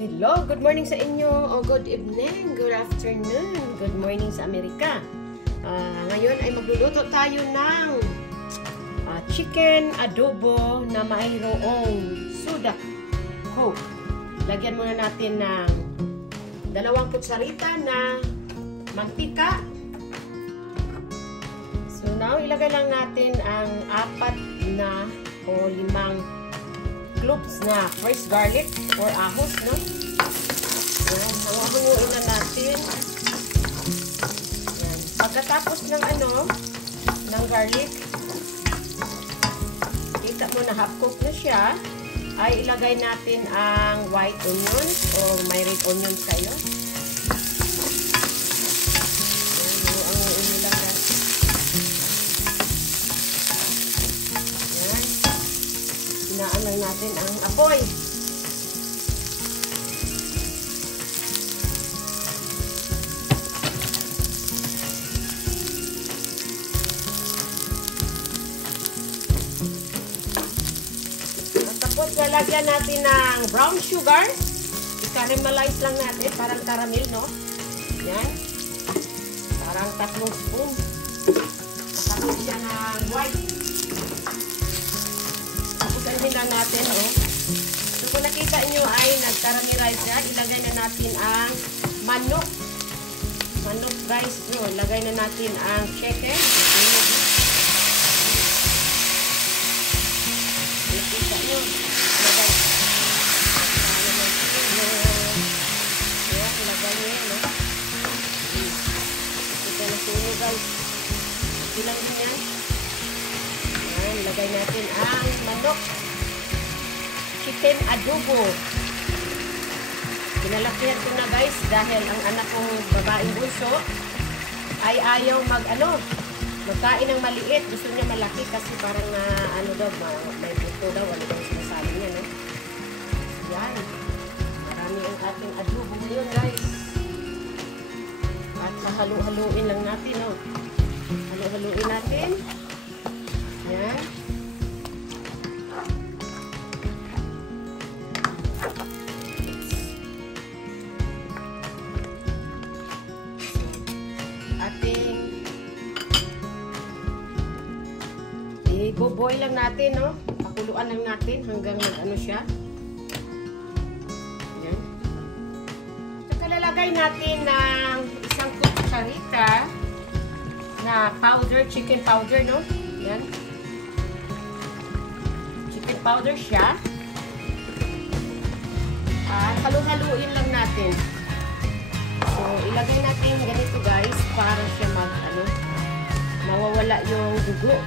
Hello, good morning sa inyo, o good evening, good afternoon, good morning sa Amerika. Ngayon ay magluluto tayo ng chicken adobo na mayroong sudak coke. Lagyan muna natin ng 2 kutsarita na mantika. So now, ilagay lang natin ang 4 o 5 cloves na fresh garlic or ahos, no? Yan, hanguin na natin. Yan. Pagkatapos ng ng garlic, kita mo na half cooked na siya, ay ilagay natin ang white onions o may red onions kayo. Yan, hanguin nila yan. Yan. Hinaan lang natin ang apoy. Tapos lalagyan natin ng brown sugar. I-caramelize lang natin, parang caramel, no? Yan. Parang 3 spoon. Tapos siya ng white. Tapos na natin, oh. So, kung nakita nyo ay nag-caramelize na, ilagay na natin ang manok. Manok, guys. No, ilagay na natin ang chicken. Nakita nyo. Ilagay. Ayan, ilagay nyo, no? Ito na suno, guys. Ilang din yan. Ayan, ilagay natin ang manok. Chicken adobo. Pinalakihan ko na, guys, dahil ang anak kong babaeng bunso ay ayaw magkain ng maliit. Gusto niya malaki kasi parang may puto daw. Ano daw sinasabi niya, no? Yan. Marami ang ating adobo ngayon, guys. At halu-haluin lang natin, no? Halu-haluin natin. Yan. I-boil lang natin, no? Pakuluan lang natin hanggang mag-ano siya. Ayan. Saka lalagay natin ng 1 kutsarita na powder, chicken powder, no? Ayan. Chicken powder siya. At halu-haluin lang natin. So, ilagay natin ganito, guys, para siya mawawala yung dugo.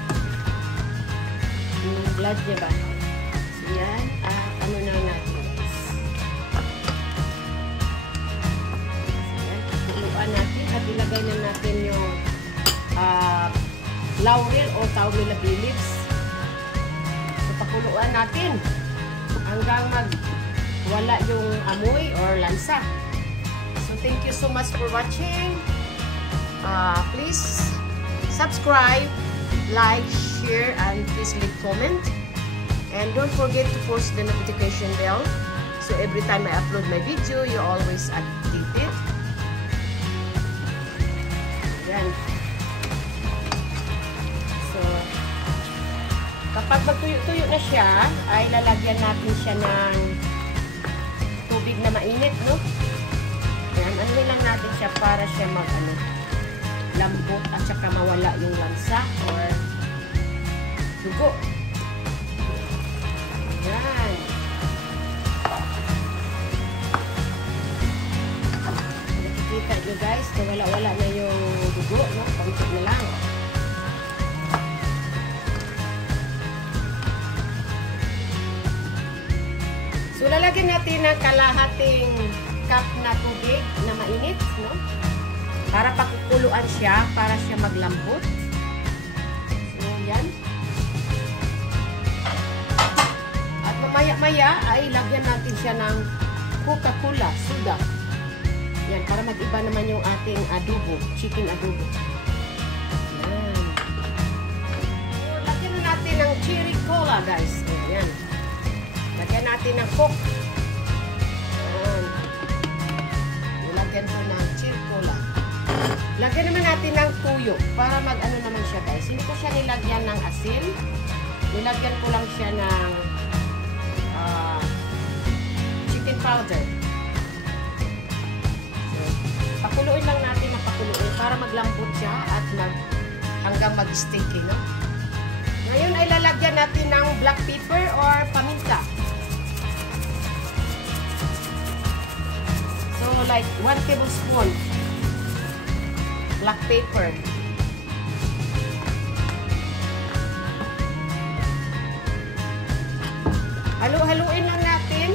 Yung blood, diba? So, yan. Ano na natin, guys. So, yan. Pakuluan natin at ilagay na natin yung laurel o tawag nila bay leaves. So, pakuluan natin hanggang wala yung amoy or lansa. So, thank you so much for watching. Please subscribe, like, share, and please leave comment. And don't forget to push the notification bell so every time I upload my video, you always updated. Yan. So, kapag magtuyo-tuyo na siya, ay lalagyan natin siya ng tubig na mainit, no? Yan, ano lang natin siya para siya lambot at saka mawala yung lansa or dugo. Yan. Nakikita nyo, guys, na wala-wala na yung dugo, no? Pangkit na lang. So, lalagyan natin ng kalahating cup na tubig na mainit, no? Para pakukuluan siya, para siya maglambot. So, yan. At mamaya-maya ay lagyan natin siya ng Coca-Cola, soda. Yan, para mag-iba naman yung ating adobo, chicken adobo. Yan. So, lagyan na natin ng cherry cola, guys. Yan. Lagyan natin ng Coke. Yan. lalagyan ko ng chircola. Lagyan naman natin ng tuyo para mag-ano naman siya guys. Hindi ko siya nilagyan ng asin. Nilagyan ko lang siya ng chicken powder. So, pakuluin lang natin na pakuluin para maglambot siya at hanggang mag-sticky, no? Ngayon ay lalagyan natin ng black pepper or paminta. So, like 1 tablespoon black pepper. Halu-haluin lang natin.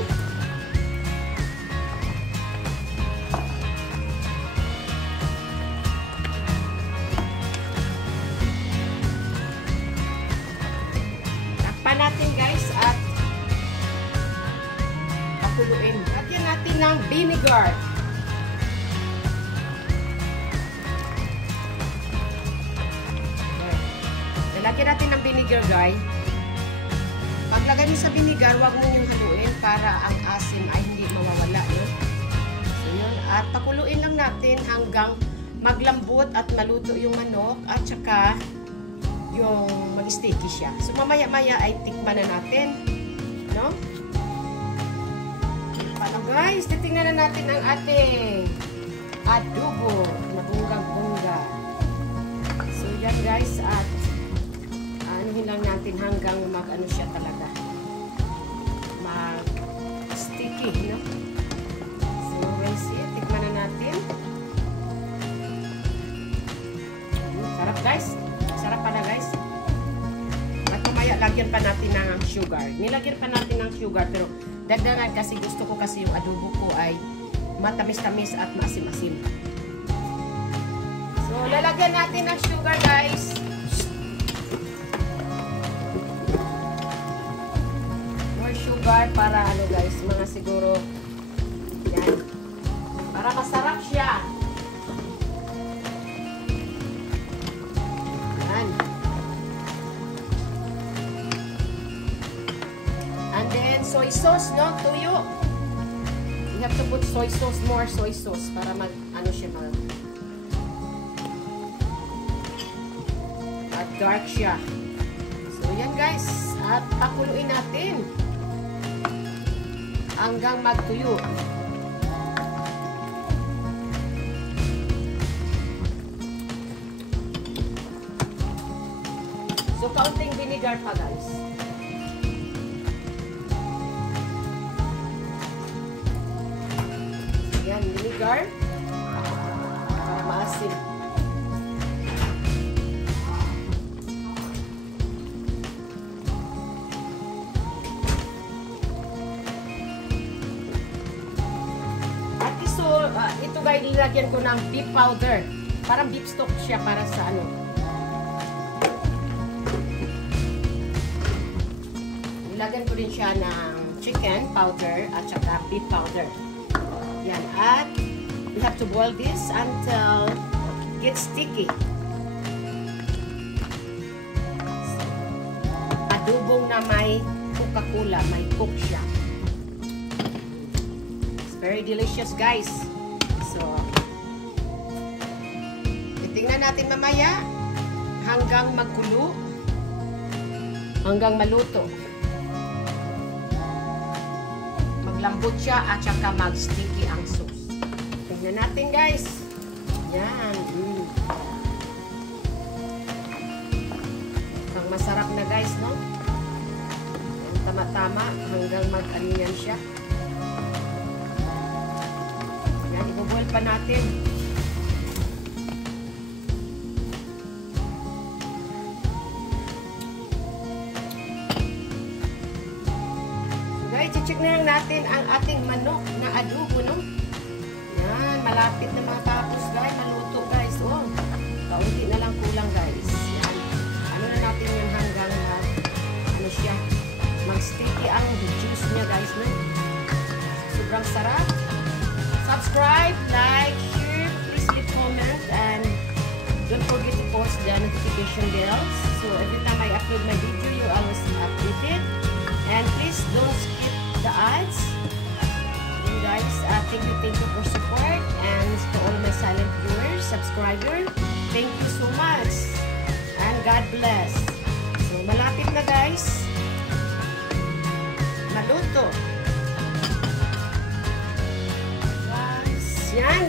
Takpan natin guys at pakuluin. Lagyan natin ng vinegar. Lagyan natin ng vinegar guys. Paglagay mo sa vinegar, huwag mo yung haluin para ang asim ay hindi mawawala. No? So yun. At pakuluin lang natin hanggang maglambot at maluto yung manok at saka yung mag-sticky siya. So mamaya-maya ay tikman na natin. No? Paano guys? Titingnan na natin ang ating adobo na bunggang-bungga. So yan guys at anuhin lang natin hanggang mag-ano siya talaga. Mag-sticky, no? So, we'll see. Tikman na natin. Sarap, guys. Sarap pala, guys. At kumaya, lagyan pa natin ng sugar. Nilagyan pa natin ng sugar, pero dagdagan kasi gusto ko kasi yung adobo ko ay matamis-tamis at maasim-asim. So, lalagyan natin ng sugar, guys. Para ano guys, mga siguro yan, para masarap siya yan. And then soy sauce, no? Tuyo, you have to put soy sauce, more soy sauce para mag ano siya, at dark siya. So yan guys, at pakuluin natin hanggang magtuyo. So, kaunting vinegar pa guys. Yan, vinegar. Para maasim. Ito guys, nilagyan ko ng beef powder. Parang beef stock siya para sa ano. Nilagyan ko din siya ng chicken powder at saka beef powder. Yan. At we have to boil this until it gets sticky. Adobong na may Coca-Cola, may Coke siya. It's very delicious guys. So, titingnan natin mamaya hanggang magkulo, hanggang maluto. Maglambot siya at saka mag-sticky ang sauce. Tingnan natin guys. Yan. Ang masarap na guys, no? Tama-tama hanggang mag-aniyan siya. Ibuboil pa natin. Guys, i-check na lang natin ang ating manok na adobo, no? Yan, malapit na matapos guys. Maluto guys. Oh, kaunti na lang kulang guys. Yan. Ano na natin yan hanggang ano siya, mag-sticky ang juice niya guys, no? Sobrang sarap. Subscribe, like, share, please leave comment, and don't forget to post the notification bells. So every time I upload my video, you always update it. And please don't skip the ads. And guys, at Thank you for support. And to all my silent viewers, subscriber, thank you so much. And God bless. So, malapit na guys. Maluto. Guys, yan.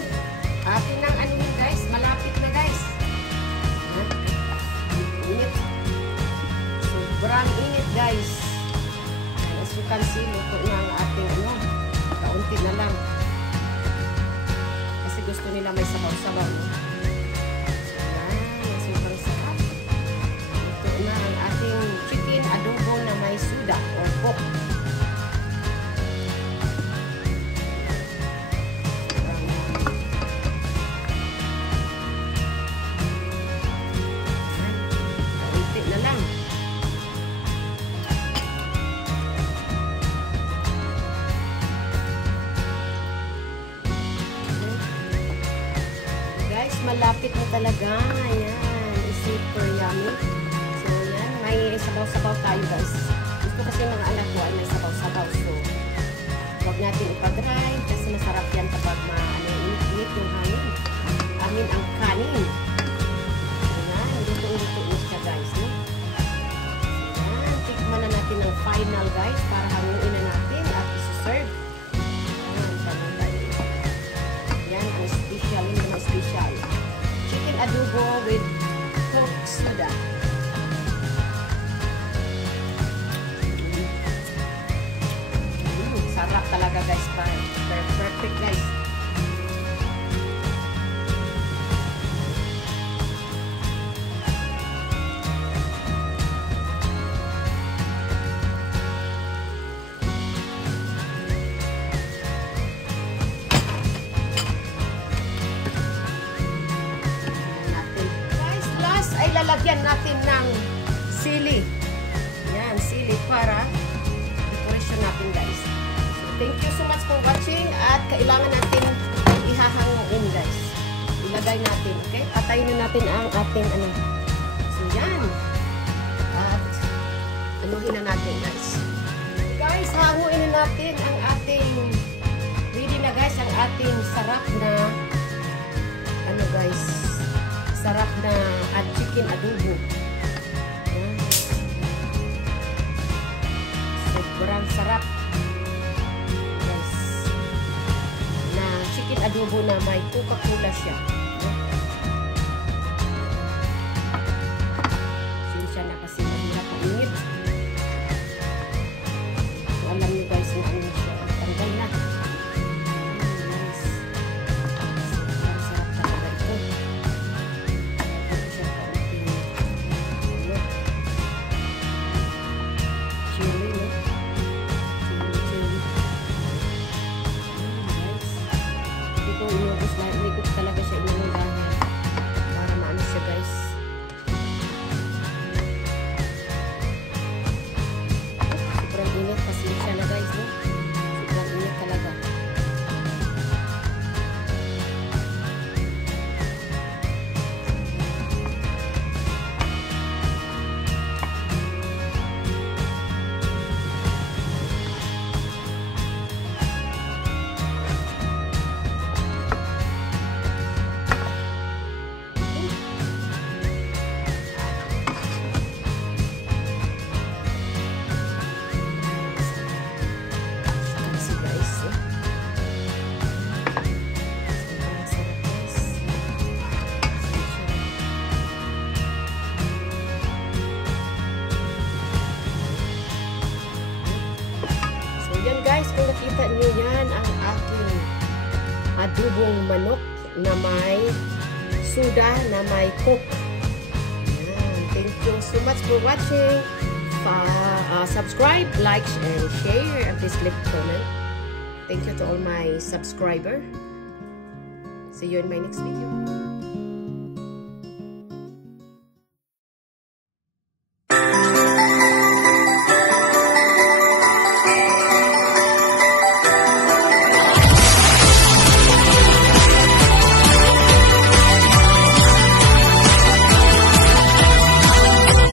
Atin ng ano yun guys. Malapit na guys. Init. Sobrang init guys. As you can see, luto na ang ating ano. Kaunti na lang. Kasi gusto nila may sabaw-sabaw. No? Ayan. Sobrang sarap. Luto na ang ating chicken adobo na may suda or pork. Malapit na talaga. Ayan. Is super yummy. So, yan. May sabaw-sabaw tayo, guys. Gusto kasi mga anak ko ay may sabaw-sabaw. So, huwag natin ipag-dry kasi masarap yan kapag init yung hangin. Amin ang kanin. Ayan. Luto-luto na siya, guys. No? So, yan. Tikman na natin ang final, guys, para hanguin na natin at isi-serve. Yan. Ang special. Yung mga special. Chicken adobo with pork soda. Sarap talaga guys. Perfect guys. Lalagyan natin ng sili. Yan, sili para decoration natin guys. So, thank you so much for watching at kailangan natin ihahanguin guys. Ilagay natin, okay? Patayin na natin ang ating ano. So, yan. At anuhin na natin guys. Guys, hanguin na natin ang ating ready na guys, ang ating sarap na ano guys, sarap na chicken adobo. Ayan. Sobrang sarap. Guys. Na chicken adobo na may Coca-Cola siya. Sinsya na kasi mahirap mainit. So, alam nyo guys na ano siya. Tanggal na. Nice. Sobrang sarap talaga ito. Talaga siya inanong dahil para maano siya guys. Sobrang init, pasensya na guys, no? Sobrang init talaga. Guys, kung nakita niyo yan, ang aking adobong manok na may suda, na may coke. Yan. Thank you so much for watching. Subscribe, like, and share, and please leave a comment. Thank you to all my subscribers. See you in my next video.